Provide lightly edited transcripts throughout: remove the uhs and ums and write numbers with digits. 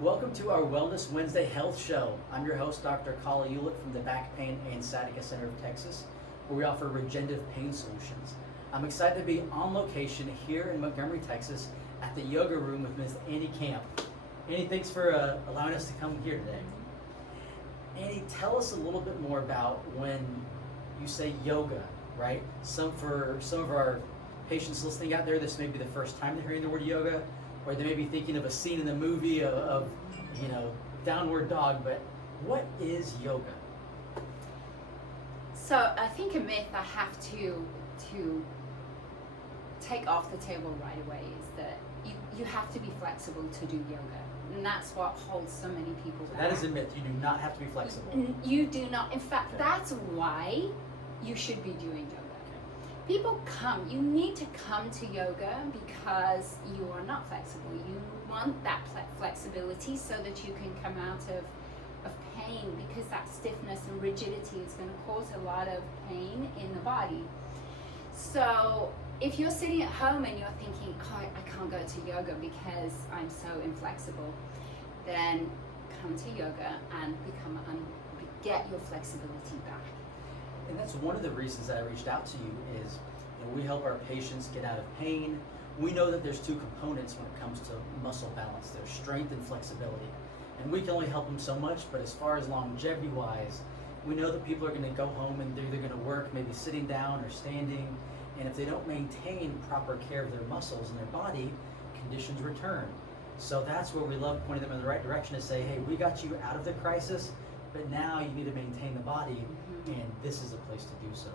Welcome to our Wellness Wednesday Health Show. I'm your host, Dr. Kala Ulick from the Back Pain and Sciatica Center of Texas, where we offer regenerative pain solutions. I'm excited to be on location here in Montgomery, Texas, at the yoga room with Ms. Annie Camp. Annie, thanks for allowing us to come here today. Annie, tell us a little bit more about when you say yoga, right? For some of our patients listening out there, this may be the first time they're hearing the word yoga, or they may be thinking of a scene in the movie of Downward Dog, but what is yoga? So I think a myth I have to take off the table right away is that you have to be flexible to do yoga. And that's what holds so many people back. That is a myth. You do not have to be flexible. You do not. In fact, Okay. that's why you should be doing yoga. People come, you need to come to yoga because you are not flexible. You want that flexibility so that you can come out of pain, because that stiffness and rigidity is going to cause a lot of pain in the body. So if you're sitting at home and you're thinking, oh, I can't go to yoga because I'm so inflexible, then come to yoga and get your flexibility back. And that's one of the reasons that I reached out to you is, we help our patients get out of pain. We know that there's two components when it comes to muscle balance. There's strength and flexibility. And we can only help them so much, but as far as longevity-wise, we know that people are going to go home and they're either going to work maybe sitting down or standing, and if they don't maintain proper care of their muscles and their body, conditions return. So that's where we love pointing them in the right direction to say, hey, we got you out of the crisis, but now you need to maintain the body, and this is a place to do so.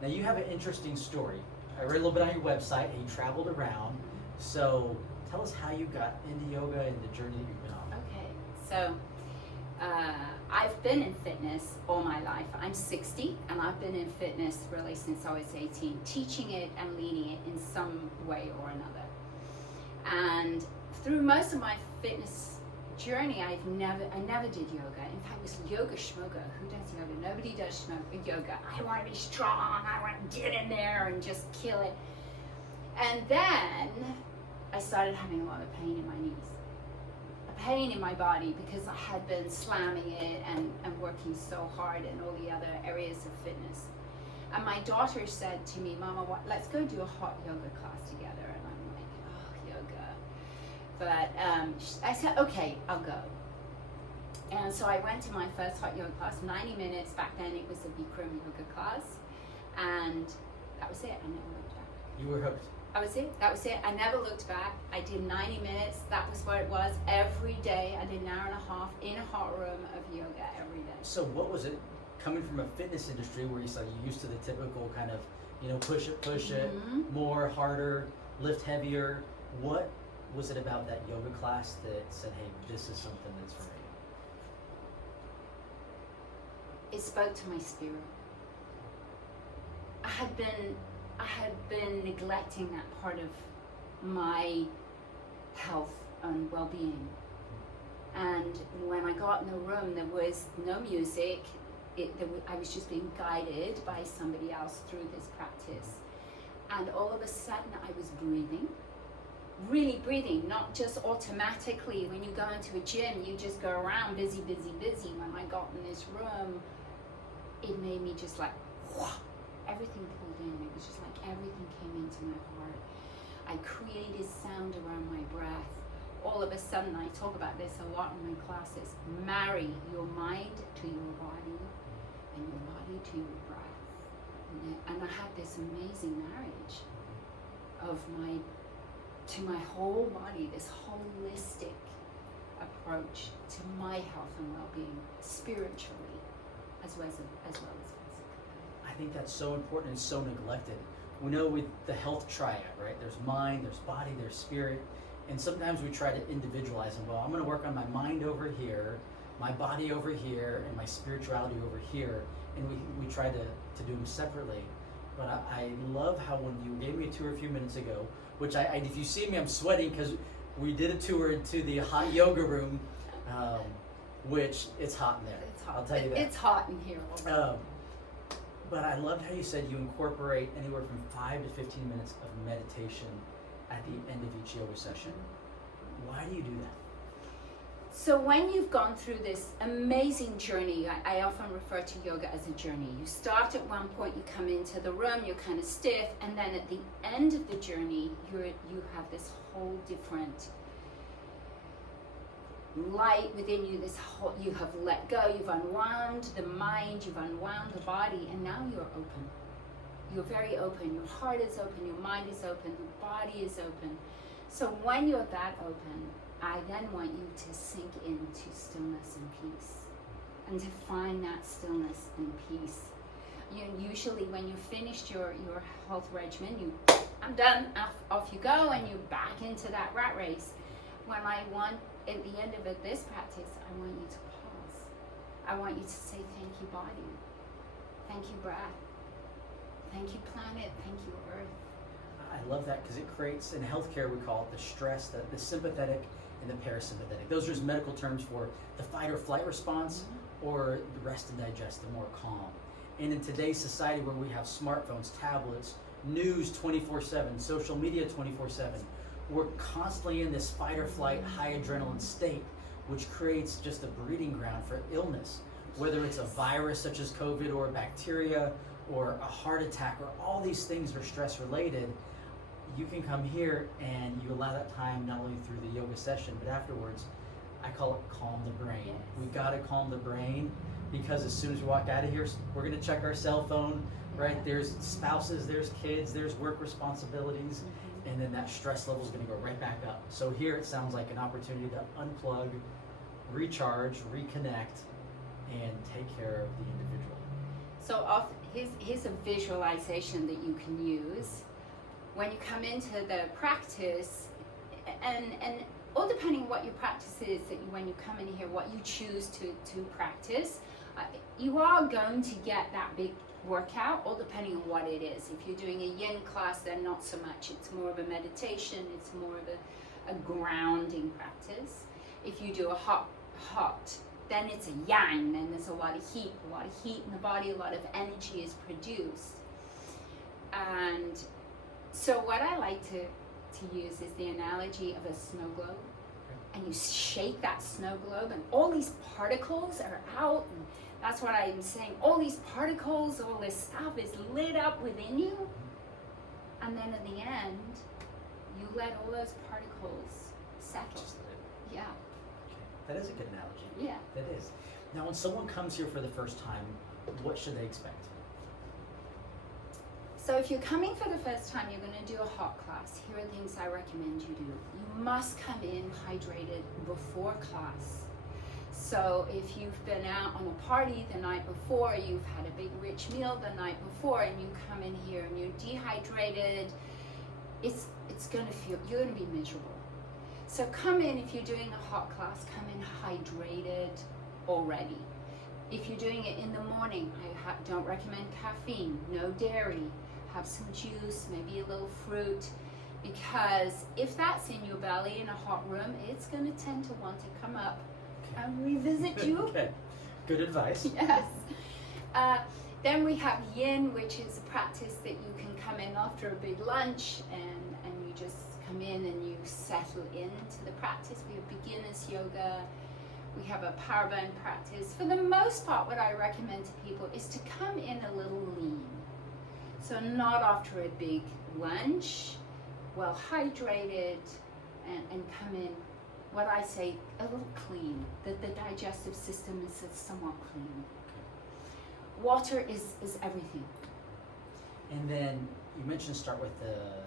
Now you have an interesting story. I read a little bit on your website, and you traveled around. So tell us how you got into yoga and the journey that you've been on. Okay, so I've been in fitness all my life. I'm 60, and I've been in fitness really since I was 18, teaching it and leading it in some way or another. And through most of my fitness journey, I never did yoga. In fact, it was yoga schmoga. Who does yoga? Nobody does yoga. I want to be strong. I want to get in there and just kill it. And then I started having a lot of pain in my knees, a pain in my body, because I had been slamming it and working so hard in all the other areas of fitness. And my daughter said to me, Mama, let's go do a hot yoga class together. And I'm like, oh, yoga. But I said, okay, I'll go. And so I went to my first hot yoga class, 90 minutes. Back then it was a Bikram yoga class. And that was it. I never looked back. You were hooked. That was it. I never looked back. I did 90 minutes. That was what it was. Every day I did an hour and a half in a hot room of yoga every day. So what was it, coming from a fitness industry where you're used to the typical kind of, push it, more, harder, lift heavier. What was it about that yoga class that said, hey, this is something that's for me? It spoke to my spirit. I had been neglecting that part of my health and well-being. And when I got in the room, there was no music. I was just being guided by somebody else through this practice. And all of a sudden I was breathing. Really breathing, not just automatically. When you go into a gym, you just go around busy. When I got in this room, it made me just like, whoa, everything pulled in. It was just like everything came into my heart. I created sound around my breath. All of a sudden, I talk about this a lot in my classes, marry your mind to your body and your body to your breath. And I had this amazing marriage to my whole body, this holistic approach to my health and well-being, spiritually as well as physically. I think that's so important and so neglected. We know with the health triad, right? There's mind, there's body, there's spirit, and sometimes we try to individualize them. Well, I'm going to work on my mind over here, my body over here, and my spirituality over here, and we try to do them separately. But I love how when you gave me a tour a few minutes ago, which if you see me, I'm sweating because we did a tour into the hot yoga room, which it's hot in there. It's hot. I'll tell you that. It's hot in here. But I loved how you said you incorporate anywhere from 5 to 15 minutes of meditation at the end of each yoga session. Why do you do that? So when you've gone through this amazing journey, I often refer to yoga as a journey. You start at one point, you come into the room, you're kind of stiff, and then at the end of the journey, you have this whole different light within you. You have let go, you've unwound the mind, you've unwound the body, and now you're open. You're very open. Your heart is open, your mind is open, your body is open. So when you're that open, I then want you to sink into stillness and peace, and to find that stillness and peace. Usually when you finished your health regimen, I'm done, off you go, and you're back into that rat race. When I want, at the end of this practice, I want you to pause. I want you to say, thank you, body. Thank you, breath. Thank you, planet. Thank you, earth. I love that because it creates, in healthcare we call it the stress, the sympathetic and the parasympathetic. Those are just medical terms for the fight or flight response, or the rest and digest, the more calm. And in today's society where we have smartphones, tablets, news 24/7, social media 24/7, we're constantly in this fight or flight, high adrenaline state, which creates just a breeding ground for illness. Whether it's a virus such as COVID, or a bacteria, or a heart attack, or all these things are stress related, you can come here and you allow that time not only through the yoga session, but afterwards. I call it calm the brain. Yes. We gotta calm the brain, because as soon as we walk out of here, we're gonna check our cell phone, right? Yeah. There's spouses, there's kids, there's work responsibilities, and then that stress level is gonna go right back up. So here it sounds like an opportunity to unplug, recharge, reconnect, and take care of the individual. So here's a visualization that you can use when you come into the practice, and all depending on what your practice is, that when you come in here, what you choose to practice, you are going to get that big workout, all depending on what it is. If you're doing a yin class, then not so much. It's more of a meditation, it's more of a grounding practice. If you do a hot, then it's a yang, and there's a lot of heat in the body, a lot of energy is produced. And so what I like to use is the analogy of a snow globe. And you shake that snow globe, and all these particles are out, and that's what I'm saying. All these particles, all this stuff is lit up within you, and then at the end, you let all those particles settle. Just let it. Yeah. Okay. That is a good analogy. Yeah. That is. Now, when someone comes here for the first time, what should they expect? So if you're coming for the first time, you're going to do a hot class. Here are things I recommend you do. You must come in hydrated before class. So if you've been out on a party the night before, you've had a big rich meal the night before, and you come in here and you're dehydrated, it's going to feel, you're going to be miserable. So come in, if you're doing a hot class, come in hydrated already. If you're doing it in the morning, I don't recommend caffeine, no dairy. Have some juice, maybe a little fruit, because if that's in your belly in a hot room, it's going to tend to want to come up and revisit you. Okay, good advice. Yes. Then we have yin, which is a practice that you can come in after a big lunch, and you just come in and you settle into the practice. We have beginners yoga. We have a power burn practice. For the most part, what I recommend to people is to come in a little lean. So not after a big lunch, well hydrated, and come in, what I say, a little clean, that the digestive system is somewhat clean. Water is everything. And then you mentioned start with the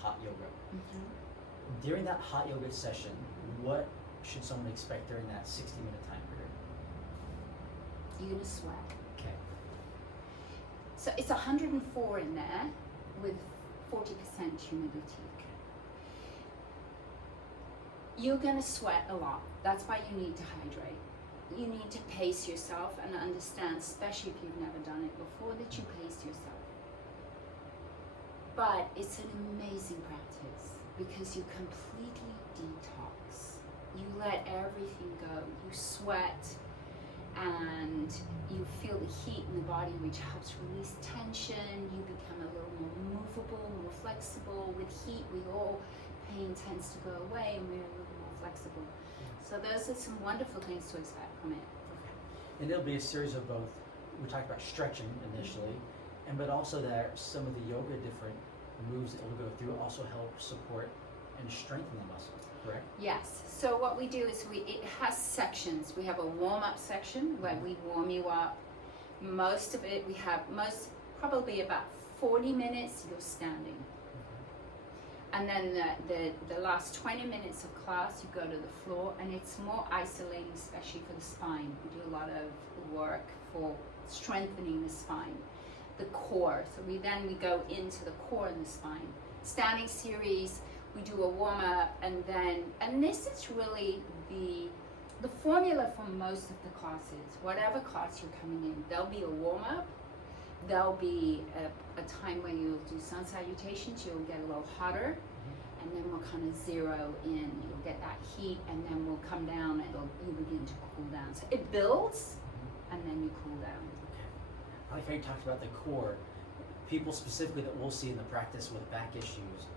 hot yoga. Mm-hmm. During that hot yoga session, what should someone expect during that 60-minute time period? You're gonna sweat. Okay. So it's 104 in there with 40% humidity. You're gonna sweat a lot. That's why you need to hydrate. You need to pace yourself and understand, especially if you've never done it before, that you pace yourself. But it's an amazing practice because you completely detox. You let everything go. You sweat and you feel the heat in the body, which helps release tension. You become a little more movable, more flexible. With heat, pain tends to go away and we're a little more flexible. So those are some wonderful things to expect from it. Okay. And it'll be a series of both. We talked about stretching initially, but also that some of the yoga different moves that we'll go through also help support and strengthen the muscle, correct? Yes. So what we do is it has sections. We have a warm-up section where we warm you up. Most of it, probably about 40 minutes you're standing. And then the last 20 minutes of class, you go to the floor, and it's more isolating, especially for the spine. We do a lot of work for strengthening the spine, the core. So we go into the core and the spine. Standing series, we do a warm up, and this is really the formula for most of the classes. Whatever class you're coming in, there'll be a warm up. There'll be a time when you'll do sun salutations, you'll get a little hotter, and then we'll kind of zero in. You'll get that heat, and then we'll come down, and you begin to cool down. So it builds, and then you cool down. Okay. I like how you talked about the core. People specifically that we'll see in the practice with back issues,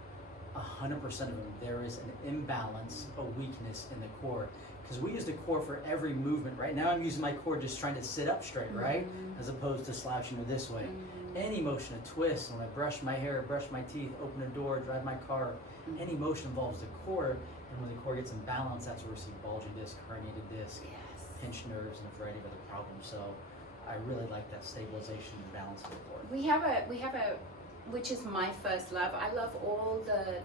100% of them, there is an imbalance, a weakness in the core. Because we use the core for every movement. Right now I'm using my core just trying to sit up straight, right? As opposed to slouching this way. Any motion, a twist, when I brush my hair, brush my teeth, open a door, drive my car, any motion involves the core. And when the core gets imbalanced, that's where we see bulging disc, herniated disc, pinched nerves, and a variety of other problems. So I really like that stabilization and balance of the core. We have a which is my first love. I love all the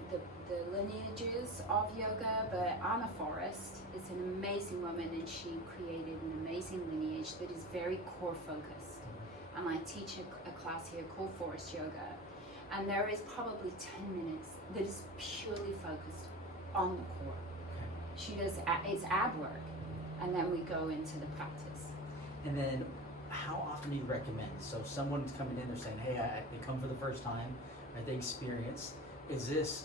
lineages of yoga, but Anna Forrest is an amazing woman, and she created an amazing lineage that is very core focused. And I teach a class here called Forest Yoga, and there is probably 10 minutes that is purely focused on the core. She does it's ab work, and then we go into the practice. And then how often do you recommend? So if someone's coming in, they're saying, hey, they come for the first time, right, they experience, is this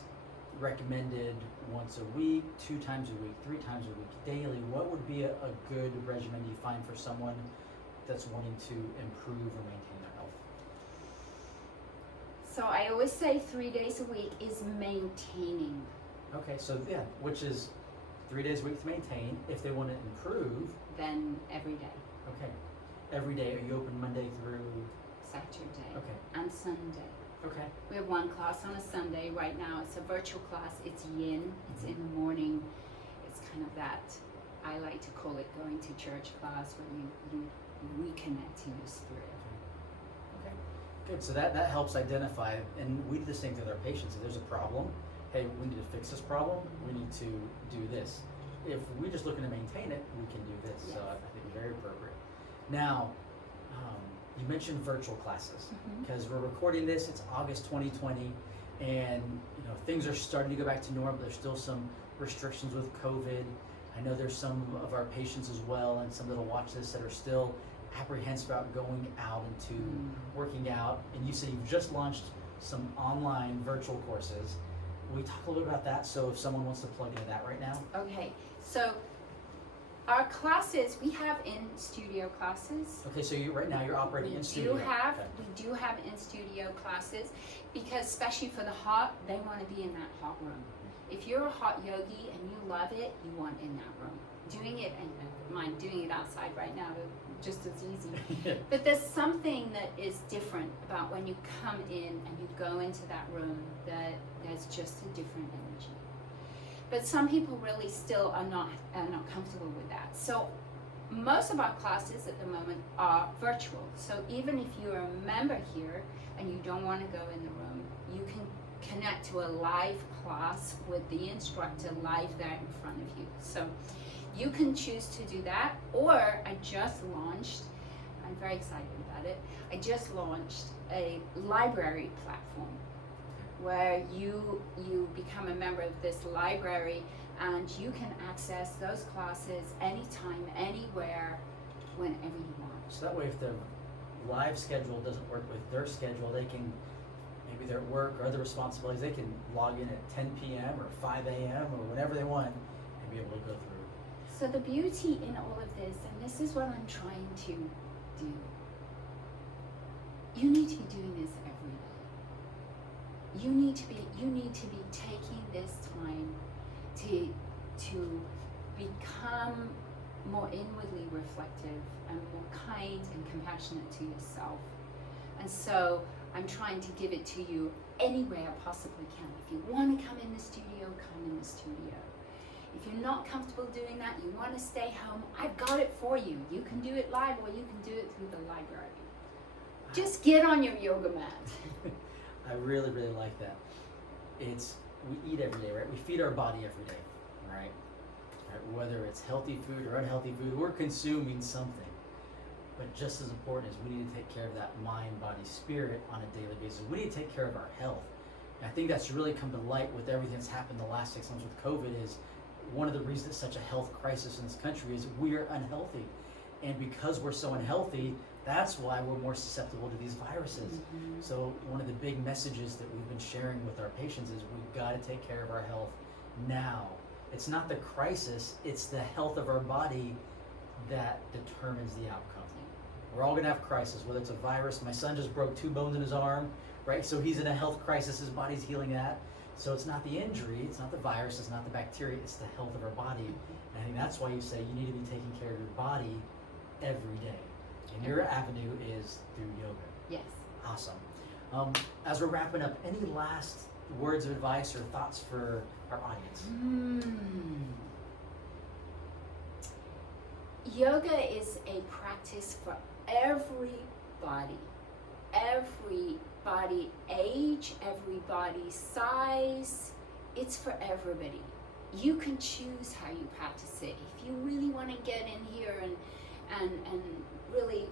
recommended once a week, 2 times a week, 3 times a week, daily? What would be a good regimen you find for someone that's wanting to improve or maintain their health? So I always say 3 days a week is maintaining. Okay, so yeah, which is 3 days a week to maintain. If they want to improve, then every day. Okay. Every day. Are you open Monday through Saturday. Okay. And Sunday. Okay. We have one class on a Sunday right now. It's a virtual class. It's yin. It's in the morning. It's kind of that, I like to call it going to church class, where you reconnect to your spirit. Okay. Good. So that helps identify, and we do the same thing with our patients. If there's a problem, hey, we need to fix this problem. We need to do this. If we're just looking to maintain it, we can do this. Yes. So I think very appropriate. Now, you mentioned virtual classes, because we're recording this, it's August 2020, and things are starting to go back to normal. There's still some restrictions with COVID. I know there's some of our patients as well, and some that'll watch this, that are still apprehensive about going out into working out. And you said you've just launched some online virtual courses. Will we talk a little bit about that? So if someone wants to plug into that right now. Okay, so our classes, we have in-studio classes. Okay, so right now you're operating in studio. We do have in-studio classes, because especially for the hot, they want to be in that hot room. If you're a hot yogi and you love it, you want in that room. Doing it, and mind doing it outside right now, just as easy. But there's something that is different about when you come in and you go into that room, that there's just a different energy. But some people really still are not comfortable with that. So most of our classes at the moment are virtual. So even if you're a member here and you don't want to go in the room, you can connect to a live class with the instructor live there in front of you. So you can choose to do that, or I just launched, I'm very excited about it, I just launched a library platform where you become a member of this library, and you can access those classes anytime, anywhere, whenever you want. So that way, if the live schedule doesn't work with their schedule, they can, maybe they're at work or other responsibilities, they can log in at 10 p.m. or 5 a.m. or whenever they want and be able to go through. So the beauty in all of this, and this is what I'm trying to do, you need to be doing this every day. You need to be taking this time to become more inwardly reflective and more kind and compassionate to yourself. And so I'm trying to give it to you any way I possibly can. If you want to come in the studio, come in the studio. If you're not comfortable doing that, you want to stay home, I've got it for you. You can do it live or you can do it through the library. Just get on your yoga mat. I really, really like that. We eat every day, right? We feed our body every day, right? Whether it's healthy food or unhealthy food, we're consuming something. But just as important is we need to take care of that mind, body, spirit on a daily basis. We need to take care of our health. And I think that's really come to light with everything that's happened the last 6 months with COVID. Is one of the reasons it's such a health crisis in this country is we're unhealthy. And because we're so unhealthy, that's why we're more susceptible to these viruses. Mm-hmm. So one of the big messages that we've been sharing with our patients is we've got to take care of our health now. It's not the crisis, it's the health of our body that determines the outcome. We're all gonna have crisis, whether it's a virus. My son just broke 2 bones in his arm, right? So he's in a health crisis, his body's healing that. So it's not the injury, it's not the virus, it's not the bacteria, it's the health of our body. And I think that's why you say you need to be taking care of your body every day. And your avenue is through yoga. Yes. Awesome. As we're wrapping up, any last words of advice or thoughts for our audience? Yoga is a practice for everybody. Everybody age, everybody size. It's for everybody. You can choose how you practice it. If you really want to get in here and really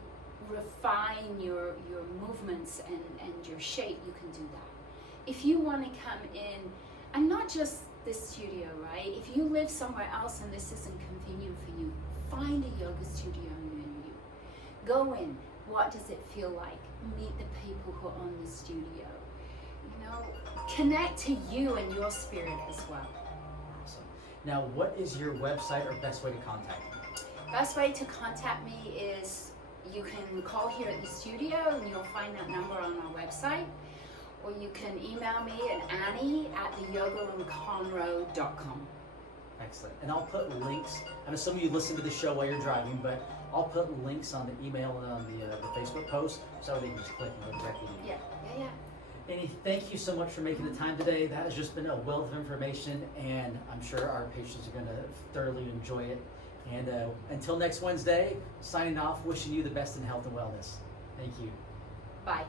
refine your movements and your shape, you can do that. If you want to come in, and not just this studio, right? If you live somewhere else and this isn't convenient for you, find a yoga studio near you. Go in. What does it feel like? Meet the people who own the studio. You know, connect to you and your spirit as well. Awesome. Now, what is your website or best way to contact you? Best way to contact me is you can call here at the studio and you'll find that number on our website, or you can email me at annie@theyogaroomconroe.com. Excellent. And I'll put links. I'm assuming you listen to the show while you're driving, but I'll put links on the email and on the Facebook post so they can just click and go directly to you. Yeah. Annie, thank you so much for making the time today. That has just been a wealth of information, and I'm sure our patients are going to thoroughly enjoy it. And until next Wednesday, signing off, wishing you the best in health and wellness. Thank you. Bye.